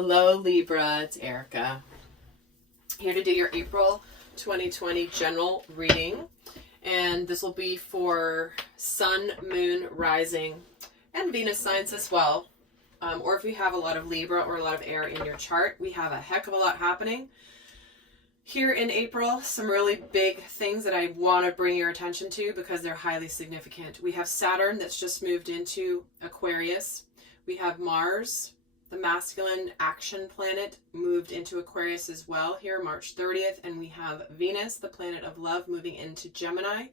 Hello Libra, it's Erika. Here to do your April 2020 general reading. And this will be for Sun, Moon, Rising, and Venus signs as well. Or if you have a lot of Libra or a lot of air in your chart, we have a heck of a lot happening here in April. Some really big things that I want to bring your attention to because they're highly significant. We have Saturn that's just moved into Aquarius. We have Mars, the masculine action planet, moved into Aquarius as well here March 30th. And we have Venus, the planet of love, moving into Gemini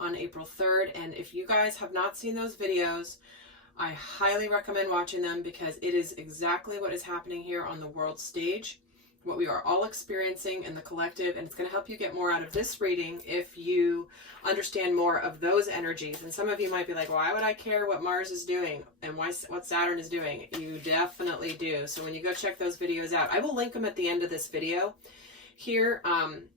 on April 3rd. And if you guys have not seen those videos, I highly recommend watching them because it is exactly what is happening here on the world stage, what we are all experiencing in the collective, and it's going to help you get more out of this reading if you understand more of those energies. And some of you might be like, why would I care what Mars is doing and what Saturn is doing? You definitely do. So when you go check those videos out, I will link them at the end of this video here on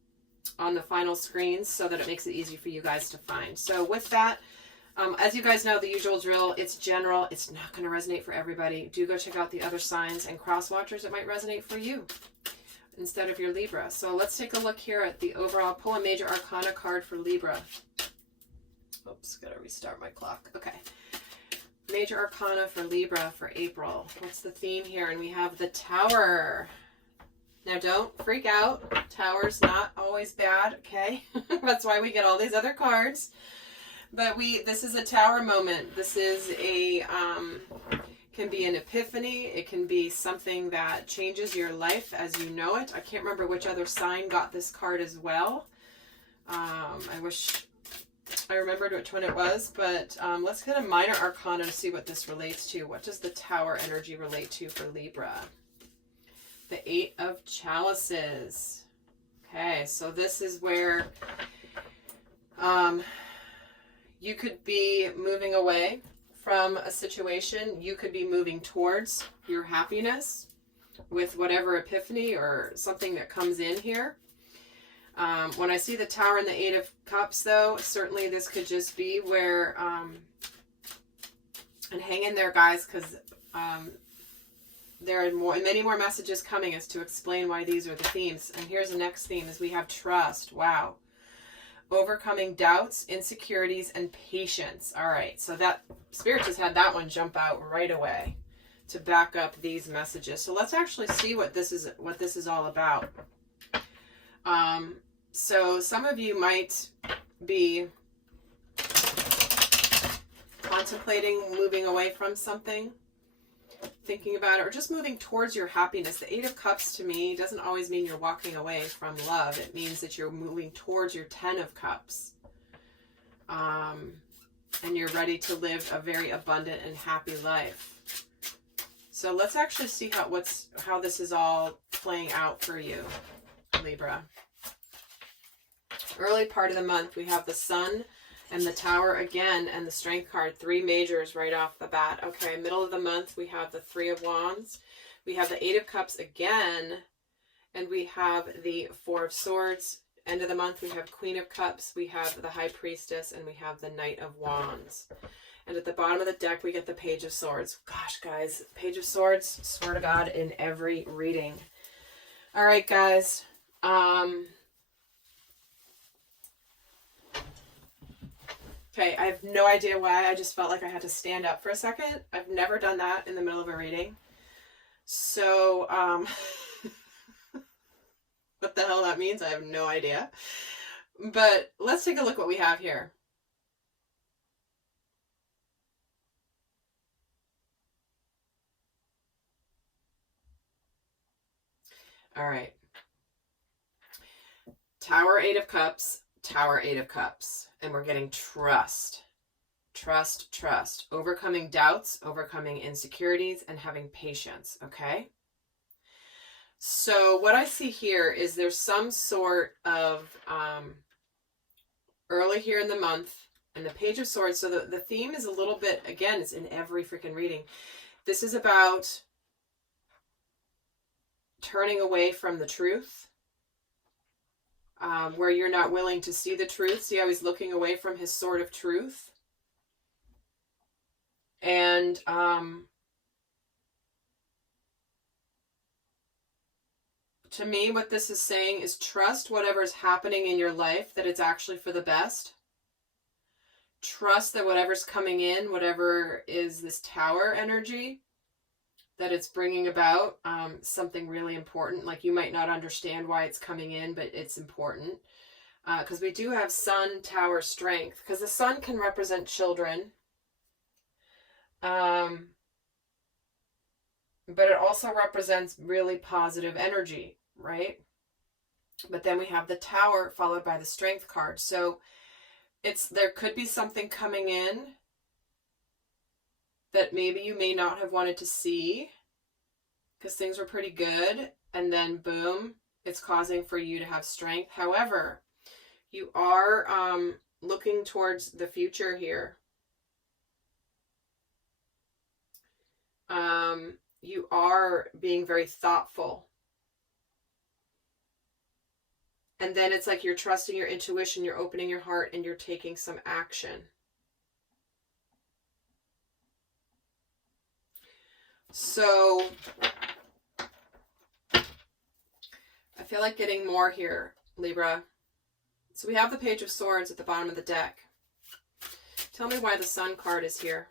the final screens so that it makes it easy for you guys to find. So with that, as you guys know, the usual drill, it's general. It's not going to resonate for everybody. Do go check out the other signs and cross watchers that might resonate for you instead of your Libra. So let's take a look here at the overall. Pull a major arcana card for Libra. Oops, gotta restart my clock. Okay. Major arcana for Libra for April. What's the theme here? And we have the Tower. Now don't freak out. Tower's not always bad, okay? That's why we get all these other cards. But this is a Tower moment. This is a, can be an epiphany. It can be something that changes your life as you know it. I can't remember which other sign got this card as well. I wish I remembered which one it was, but let's get a minor arcana to see what this relates to. What does the Tower energy relate to for Libra? The Eight of Chalices. Okay, so this is where you could be moving away from a situation. You could be moving towards your happiness with whatever epiphany or something that comes in here. When I see the Tower and the Eight of Cups, though, certainly this could just be where, and hang in there, guys, because there are many more messages coming as to explain why these are the themes. And here's the next theme is we have trust. Wow. Overcoming doubts, insecurities, and patience. All right, so that Spirit just had that one jump out right away to back up these messages. So let's actually see what this is all about. So some of you might be contemplating moving away from something, thinking about it, or just moving towards your happiness. The Eight of Cups to me doesn't always mean you're walking away from love. It means that you're moving towards your Ten of Cups. And you're ready to live a very abundant and happy life. So let's actually see how this is all playing out for you, Libra. Early part of the month, we have the Sun and the Tower again, and the Strength card, three majors right off the bat. Okay, middle of the month, we have the Three of Wands. We have the Eight of Cups again, and we have the Four of Swords. End of the month, we have Queen of Cups, we have the High Priestess, and we have the Knight of Wands. And at the bottom of the deck, we get the Page of Swords. Gosh, guys, Page of Swords, swear to God, in every reading. All right, guys. Okay, I have no idea why. I just felt like I had to stand up for a second. I've never done that in the middle of a reading. So, what the hell that means, I have no idea. But let's take a look what we have here. All right. Tower, Eight of Cups. Tower, Eight of Cups. And we're getting trust. Trust, trust. Overcoming doubts, overcoming insecurities, and having patience, okay? So what I see here is there's some sort of early here in the month, and the Page of Swords. So the theme is a little bit, again, it's in every freaking reading. This is about turning away from the truth. Where you're not willing to see the truth. See how he's looking away from his sword of truth. And to me, what this is saying is trust whatever is happening in your life, that it's actually for the best. Trust that whatever's coming in, whatever is this tower energy, that it's bringing about something really important. Like, you might not understand why it's coming in, but it's important. Because we do have sun tower strength, because the sun can represent children. But it also represents really positive energy, right? But then we have the tower followed by the strength card. So there could be something coming in that maybe you may not have wanted to see because things were pretty good, and then boom, it's causing for you to have strength. However, you are looking towards the future here. You are being very thoughtful. And then it's like you're trusting your intuition, you're opening your heart, and you're taking some action. So I feel like getting more here, Libra. So we have the Page of Swords at the bottom of the deck. Tell me why the Sun card is here.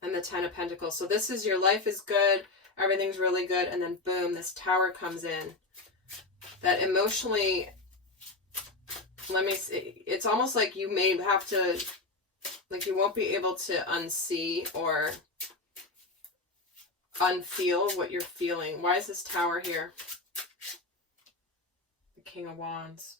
And the Ten of Pentacles. So this is your life is good, everything's really good, and then boom, this Tower comes in. That emotionally, let me see, it's almost like you may have to, like you won't be able to unsee or unfeel what you're feeling. Why is this Tower here? The King of Wands.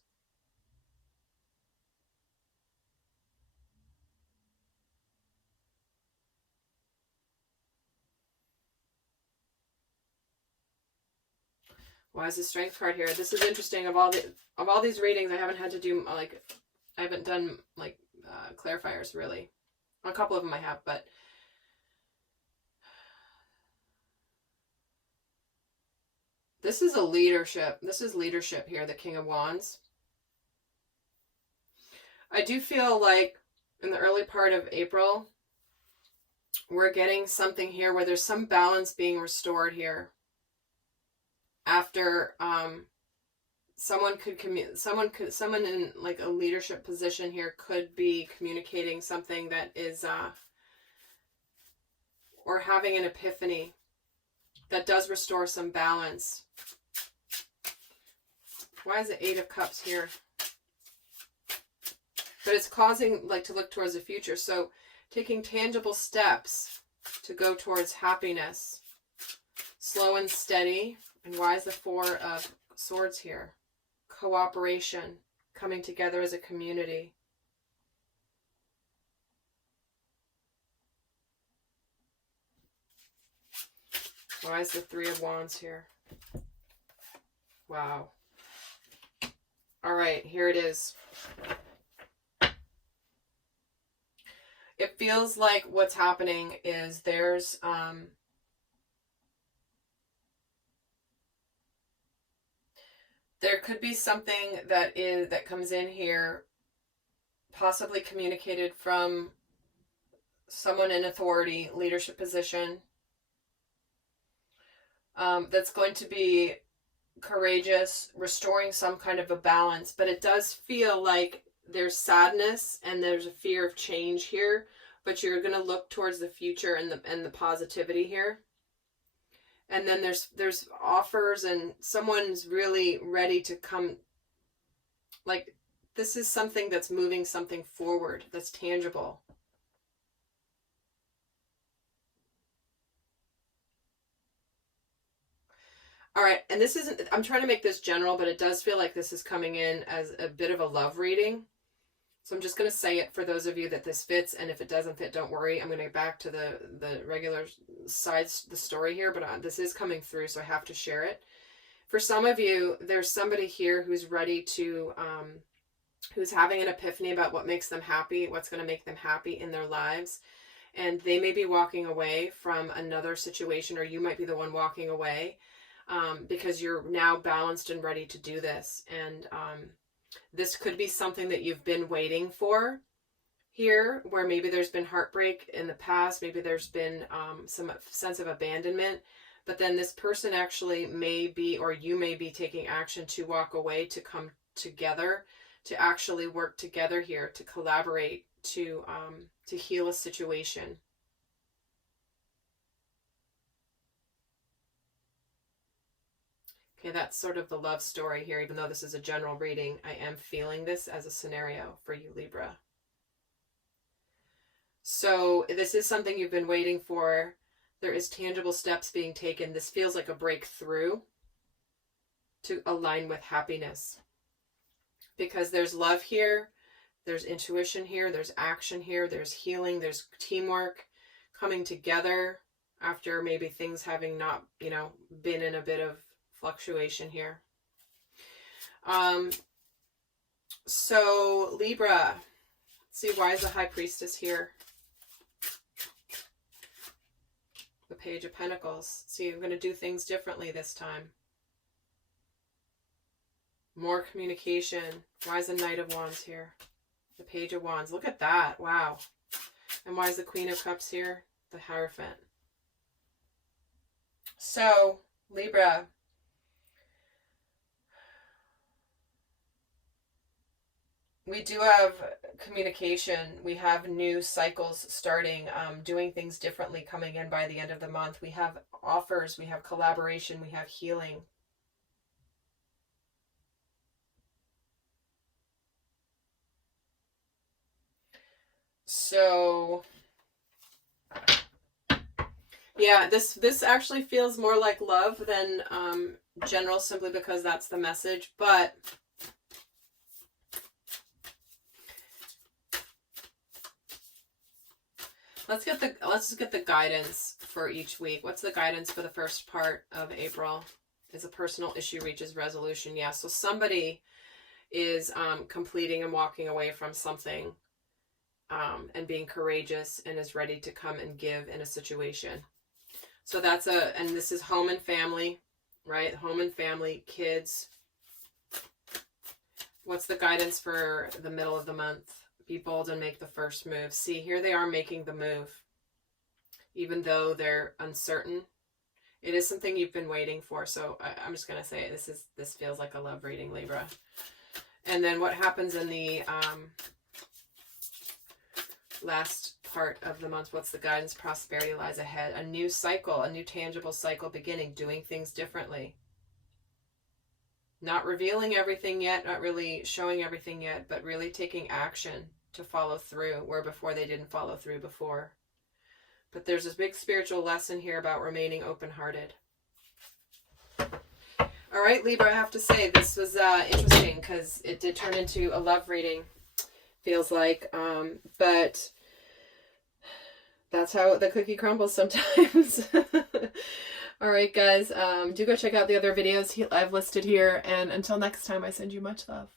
Why is the Strength card here? This is interesting. Of all these readings, I haven't had to do I haven't done clarifiers really. A couple of them I have, but this is a leadership. This is leadership here, the King of Wands. I do feel like in the early part of April, we're getting something here where there's some balance being restored here. After someone in like a leadership position here could be communicating something that is or having an epiphany that does restore some balance. Why is the Eight of Cups here? But it's causing to look towards the future. So taking tangible steps to go towards happiness. Slow and steady. And why is the Four of Swords here? Cooperation, coming together as a community. Why is the Three of Wands here? Wow. All right, here it is. It feels like what's happening is there's there could be something that comes in here, possibly communicated from someone in authority, leadership position, that's going to be courageous, restoring some kind of a balance. But it does feel like there's sadness and there's a fear of change here, but you're going to look towards the future and the positivity here. And then there's offers, and someone's really ready to come. Like, this is something that's moving something forward, that's tangible. All right, and this isn't, I'm trying to make this general, but it does feel like this is coming in as a bit of a love reading. So I'm just going to say it for those of you that this fits, and if it doesn't fit, don't worry. I'm going to get back to the regular sides, the story here, but this is coming through, so I have to share it. For some of you, there's somebody here who's ready to, who's having an epiphany about what makes them happy, what's going to make them happy in their lives, and they may be walking away from another situation, or you might be the one walking away, because you're now balanced and ready to do this, and this could be something that you've been waiting for here, where maybe there's been heartbreak in the past, maybe there's been some sense of abandonment, but then this person actually may be, or you may be taking action to walk away, to come together, to actually work together here, to collaborate, to heal a situation. Okay, that's sort of the love story here. Even though this is a general reading, I am feeling this as a scenario for you, Libra. So this is something you've been waiting for. There is tangible steps being taken. This feels like a breakthrough to align with happiness. Because there's love here, there's intuition here, there's action here, there's healing, there's teamwork, coming together after maybe things having not, you know, been in a bit of fluctuation here. So Libra, let's see, why is the High Priestess here? The Page of Pentacles. See, I'm going to do things differently this time. More communication. Why is the Knight of Wands here? The Page of Wands. Look at that. Wow. And why is the Queen of Cups here? The Hierophant. So, Libra. We do have communication. We have new cycles starting, doing things differently coming in by the end of the month. We have offers. We have collaboration. We have healing. So, yeah, this actually feels more like love than general, simply because that's the message. But let's get the guidance for each week. What's the guidance for the first part of April? Is a personal issue reaches resolution? Yeah, so somebody is completing and walking away from something. And being courageous and is ready to come and give in a situation. So that's and this is home and family, right? Home and family, kids. What's the guidance for the middle of the month? Be bold and make the first move. See, here they are making the move. Even though they're uncertain. It is something you've been waiting for. So I'm just going to say this feels like a love reading, Libra. And then what happens in the last part of the month? What's the guidance? Prosperity lies ahead. A new cycle, a new tangible cycle beginning, doing things differently. Not revealing everything yet, not really showing everything yet, but really taking action to follow through where before they didn't follow through before. But there's this big spiritual lesson here about remaining open-hearted. All right, Libra, I have to say this was interesting because it did turn into a love reading. Feels like, but that's how the cookie crumbles sometimes. All right, guys, do go check out the other videos I've listed here, and until next time, I send you much love.